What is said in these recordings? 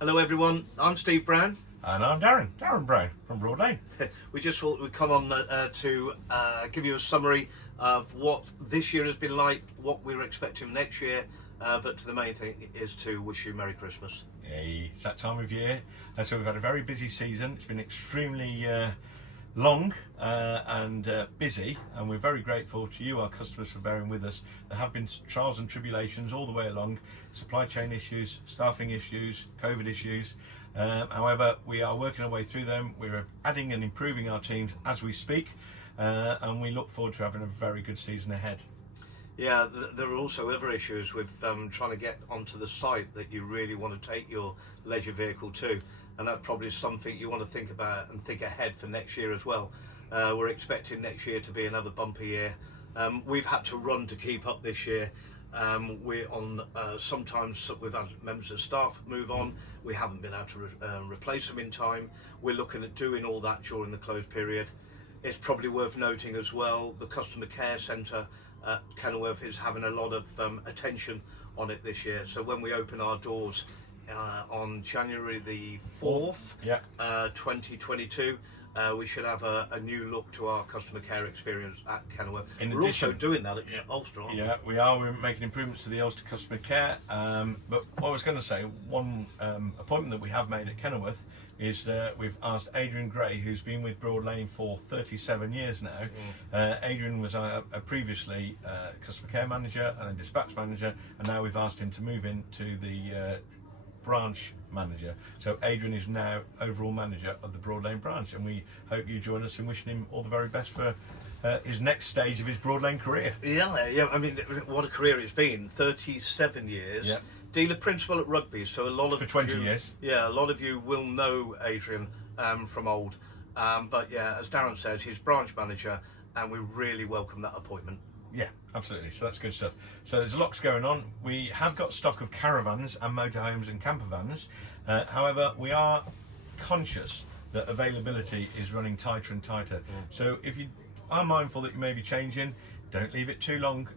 Hello everyone, I'm Steve Brown. And I'm Darren Brown from Broadlane. We just thought we'd come on to give you a summary of what this year has been like, what we're expecting next year, but the main thing is to wish you Merry Christmas. Yeah, it's that time of year. So we've had a very busy season. It's been extremely long and busy, and we're very grateful to you, our customers, for bearing with us. There have been trials and tribulations all the way along, supply chain issues, staffing issues, COVID issues. However, we are working our way through them. We're adding and improving our teams as we speak, and we look forward to having a very good season ahead. Yeah, there are also other issues with trying to get onto the site that you really want to take your leisure vehicle to, and that's probably something you want to think about and think ahead for next year as well. We're expecting next year to be another bumper year. We've had to run to keep up this year. We're on, sometimes we've had members of staff move on, we haven't been able to replace them in time. We're looking at doing all that during the close period. It's probably worth noting as well, the customer care centre at Kenilworth is having a lot of attention on it this year. So when we open our doors on January the 4th, 2022, we should have a new look to our customer care experience at Kenilworth. We're also doing that at Alcester, aren't we? Yeah, we are. We're making improvements to the Ulster customer care. But what I was going to say, one appointment that we have made at Kenilworth is we've asked Adrian Gray, who's been with Broadlane for 37 years now. Adrian was previously customer care manager and then dispatch manager, and now we've asked him to move into the branch manager. So Adrian is now overall manager of the Broadlane branch, and we hope you join us in wishing him all the very best for his next stage of his Broadlane career. Yeah, I mean, what a career it's been. 37 years. Yep. Dealer principal at Rugby, so a lot of for 20 years. Yeah, a lot of you will know Adrian from old. But yeah, as Darren said, he's branch manager, and we really welcome that appointment. Yeah, absolutely. So that's good stuff. So there's lots going on. We have got stock of caravans and motorhomes and camper vans. However, we are conscious that availability is running tighter and tighter. So if you are mindful that you may be changing, don't leave it too long,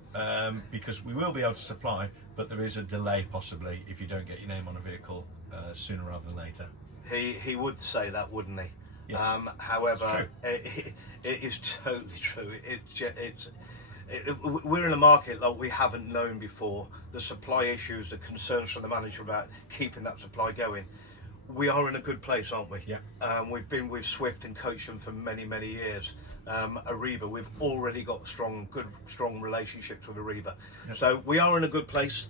because we will be able to supply, but there is a delay possibly if you don't get your name on a vehicle sooner rather than later. He would say that, wouldn't he? Yes. However, it is totally true. We're in a market like we haven't known before. The supply issues, the concerns from the manager about keeping that supply going. We are in a good place, aren't we? Yeah. We've been with Swift and coached them for many, many years. Ariba, we've already got strong relationships with Ariba. Yep. So we are in a good place.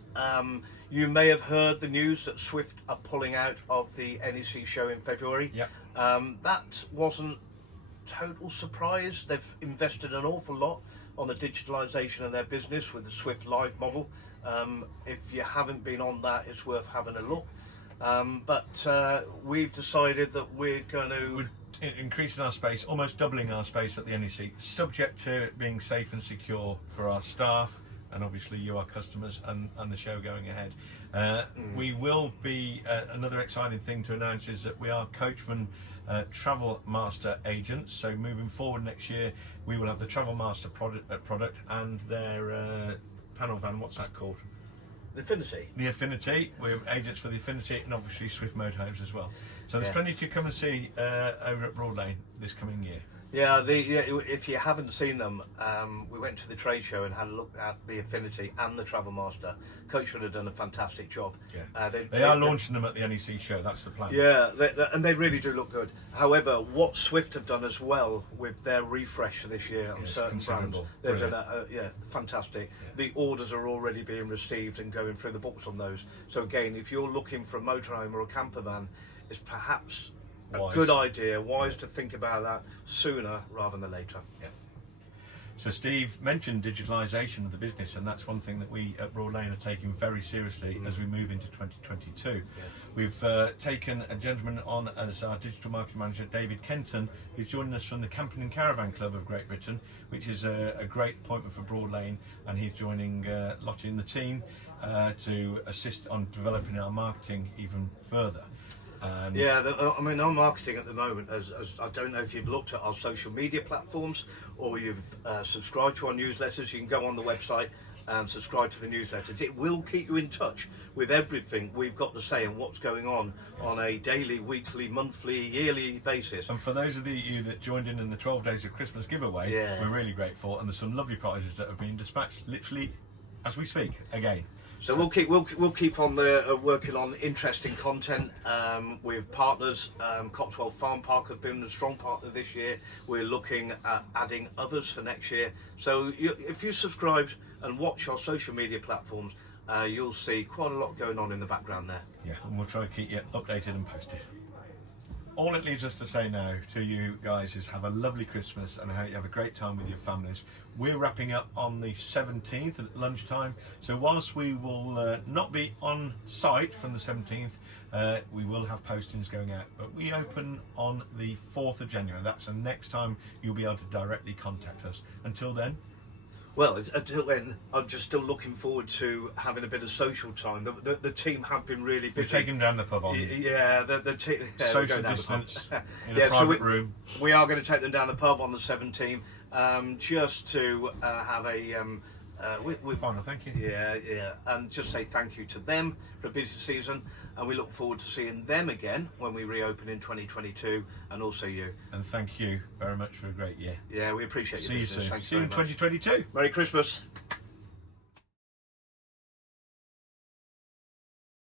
You may have heard the news that Swift are pulling out of the NEC show in February. Yep. That wasn't total surprise. They've invested an awful lot on the digitalisation of their business with the Swift Live model. If you haven't been on that, it's worth having a look. But we've decided that we're going to... We're increasing our space, almost doubling our space at the NEC, subject to it being safe and secure for our staff and obviously you, our customers, and the show going ahead. We will be, another exciting thing to announce is that we are Coachman Travel Master agents. So moving forward next year, we will have the Travel Master product and their panel van, what's that called? The Affinity. The Affinity. We're agents for the Affinity and obviously Swift Motorhomes as well. So there's plenty to come and see over at Broadlane this coming year. Yeah, if you haven't seen them, we went to the trade show and had a look at the Affinity and the Travel Master. Coachman have done a fantastic job. Yeah. They are launching them at the NEC show, that's the plan. Yeah, and they really do look good. However, what Swift have done as well with their refresh this year on certain brands, they've done fantastic. Yeah. The orders are already being received and going through the books on those. So again, if you're looking for a motorhome or a camper van, it's perhaps a good idea, wise to think about that sooner rather than later. Yeah. So Steve mentioned digitalisation of the business, and that's one thing that we at Broadlane are taking very seriously as we move into 2022. Yeah. We've taken a gentleman on as our digital marketing manager, David Kenton, who's joining us from the Camping and Caravan Club of Great Britain, which is a great appointment for Broadlane, and he's joining Lottie and the team to assist on developing our marketing even further. I mean, our marketing at the moment, as I don't know if you've looked at our social media platforms or you've subscribed to our newsletters. You can go on the website and subscribe to the newsletters. It will keep you in touch with everything we've got to say and what's going on a daily, weekly, monthly, yearly basis. And for those of you that joined in the 12 Days of Christmas giveaway, we're really grateful, and there's some lovely prizes that have been dispatched literally as we speak again. So we'll keep on working on interesting content with partners. Cotswold Farm Park have been a strong partner this year. We're looking at adding others for next year. So if you subscribe and watch our social media platforms, you'll see quite a lot going on in the background there. Yeah, and we'll try to keep you updated and posted. All it leaves us to say now to you guys is have a lovely Christmas, and I hope you have a great time with your families. We're wrapping up on the 17th at lunchtime, so whilst we will not be on site from the 17th, we will have postings going out, but we open on the 4th of January. That's the next time you'll be able to directly contact us. Until then, well, until then, I'm just still looking forward to having a bit of social time. The team have been really busy. we're taking them down the pub on the team. social distance in a private room. We are going to take them down the pub on the 17th, just to have a Final thank you. Yeah, and just say thank you to them for a busy season, and we look forward to seeing them again when we reopen in 2022, and also you. And thank you very much for a great year. Yeah, we appreciate your See you business. soon. Thanks See you in very much. 2022. Merry Christmas.